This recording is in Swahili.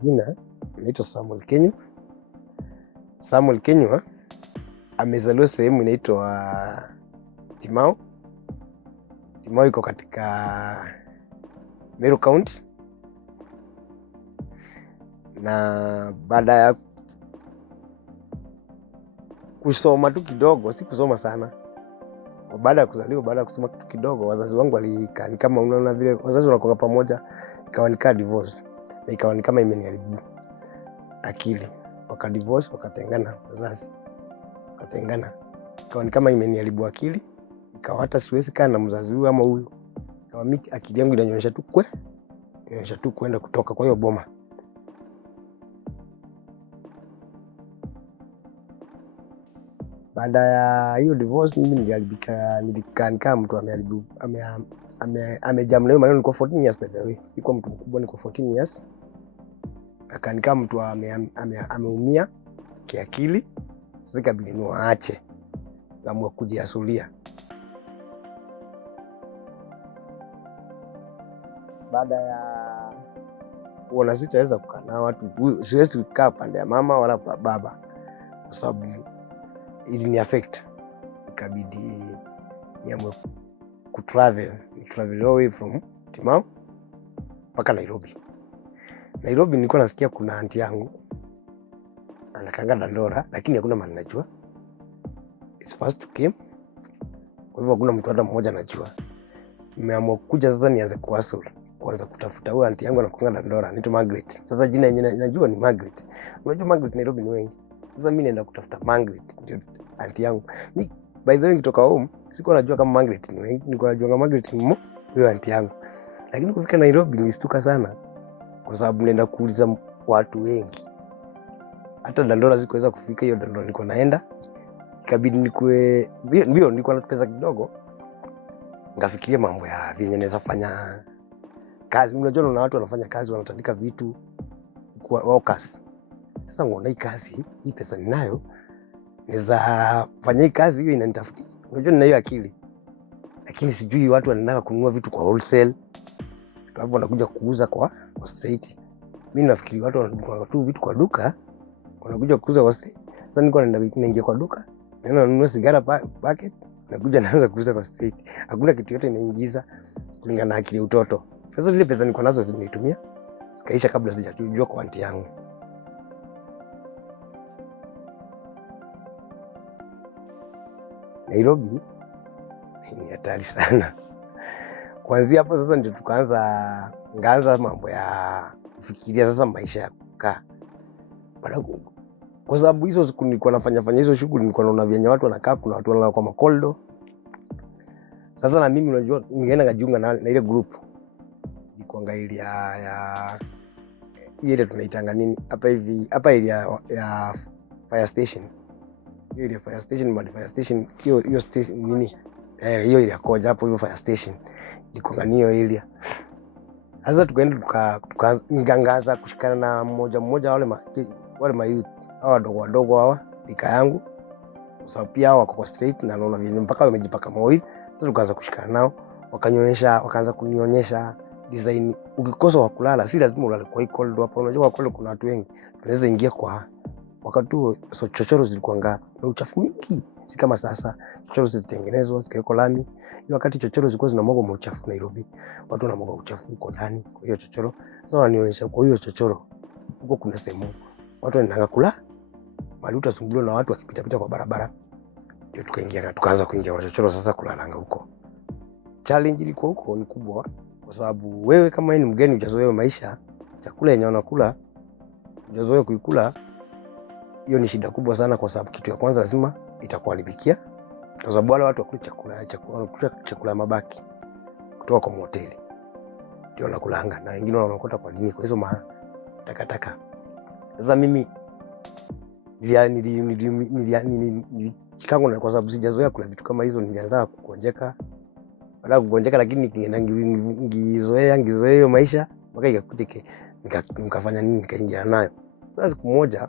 Jina naitwa Samuel Kenywa amezaliwa sehemu inaitwa Timau. Timau iko katika Meru County, na baada ya kusoma tu kidogo, si kusoma sana, baada ya kuzaliwa, baada ya kusoma tu kidogo, wazazi wangu walikaa, ni kama unaona vile wazazi wanakuwa pamoja, ikawa nikaa divorce, na ikawa ni kama imeniharibu akili. Waka divorce, wakatengana, wazazi wakatengana, ikawa ni kama imeniharibu akili, ikawa hata siwezi kaa na mzazi huyu ama huyu, ikawa mimi akili yangu inanyonyesha tu kwenda kutoka kwa hiyo boma. Baada ya hiyo divorce, mimi nilikaa mtu ameharibu, amejam leo, maneno. Nilikuwa 14 years by the way, sikuwa mtu mkubwa, nilikuwa 14 years. Akanika mtu ameumia kiakili, sasa ikabidi niwaache, ngamua kujiasulia. Baada ya kuona sitaweza kukaa na watu, siwezi kukaa pande ya mama wala baba, kwa sababu ili ni affect, ikabidi niamue kutravel away from Timau mpaka Nairobi. Nairobi nilikuwa nasikia kuna aunti yangu anakanga Dandora, lakini hakuna mali najua. It's first to came, kwa hivyo hakuna mtu hata mmoja najua. Nimeamua kuja sasa nianze kuanza kutafuta huyo aunti yangu anakanga Dandora, anaitwa Margaret. Sasa jina yenyewe najua ni Margaret. Unajua Margaret Nairobi ni wengi. Sasa mimi naenda kutafuta Margaret, ndio aunti yangu. Ni by the way kutoka home sikuwa najua kama Margaret ni wengi, nilikuwa najua kama Margaret ni huyo aunti yangu. Lakini kufika Nairobi nilistuka sana, kwa sababu nenda kuuliza watu wengi. Hata Dandora sikuweza kufika, hiyo Dandora nilikuwa naenda. Ikabidi nilikuwa na pesa kidogo. Ngafikiria mambo ya vyenye naweza fanya kazi. Unajua na watu wanafanya kazi, wanatandika vitu kwa workers. Sasa ngona hii kazi, hii pesa ninayo, naweza fanya hii kazi, hiyo inanitafutia. Unajua nina hiyo akili. Lakini sijui watu wanaenda kununua vitu kwa wholesale, alafu wanakuja kuuza kwa straight. Mimi nafikiri watu wananunua tu vitu kwa duka, wanakuja kuuza kwa straight. Sasa niko naingia kwa duka, naenda nanunua sigara packet, nakuja naanza kuuza kwa straight. Hakuna kitu yote inaingiza kulingana na akili utoto. Sasa zile pesa niko nazo zinitumia, zikaisha kabla sijajua kwa aunti yangu. Nairobi ni hatari sana. Kuanzia hapo sasa ndio ngaanza mambo ya kufikiria sasa maisha ya kukaa. Kwa sababu hizo siku nilikuwa nafanya hizo shughuli, nilikuwa naona vyenye watu wanakaa, kuna watu wanalala kwa makoldo. Sasa na mimi unajua ningeenda ngajiunga na ile group. Nilikuwa ngaili ya ile tunaitanga nini hapa area ya fire station. Hiyo ile fire station, hiyo station nini? Hiyo ile koja hapo, hiyo fire station. Nilikuwa nganio area. Sasa tukaenda tukaanza kushikana na mmoja wale mayouth hawa wadogo hawa dika yangu, kwa sababu pia hao wako kwa straight na naona vile mpaka wamejipaka maoil. Sasa tukaanza kushikana nao, wakaanza kunionyesha design. Ukikosa wa kulala si lazima ulale kwa hii cold hapo. Unajua kwa cold kuna watu wengi, tunaweza ingia kwa wakati huo. So chochoro zilikuwa na uchafu mwingi, si kama sasa. Chochoro zilitengenezwa zikawekwa lami. Hiyo wakati chochoro zilikuwa zinamwaga uchafu Nairobi, watu wanamwaga uchafu huko ndani kwa hiyo chochoro. Sasa wananionyesha kwa hiyo chochoro huko kuna sehemu watu wanaenda kula, mali utasumbuliwa na watu wakipita kwa barabara. Ndio tukaanza kuingia kwa chochoro sasa kulalanga huko. Challenge ilikuwa huko ni kubwa, kwa sababu wewe kama ni mgeni hujazoea maisha, chakula yenye unakula hujazoea kuikula. Hiyo ni shida kubwa sana, kwa sababu kitu ya kwanza lazima itakuharibikia, kwa sababu wale watu wakula chakula ya mabaki kutoka kwa hoteli ndio wanakulanga, na wengine wanaokota kwa nini kwa hizo takataka. Sasa mimi nilikango, kwa sababu sijazoea kula vitu kama hizo, nilianza kugonjeka. Baada kugonjeka, lakini ngizoea hiyo maisha mpaka ikakuja nikafanya nini, nikaingia nayo. Sasa siku moja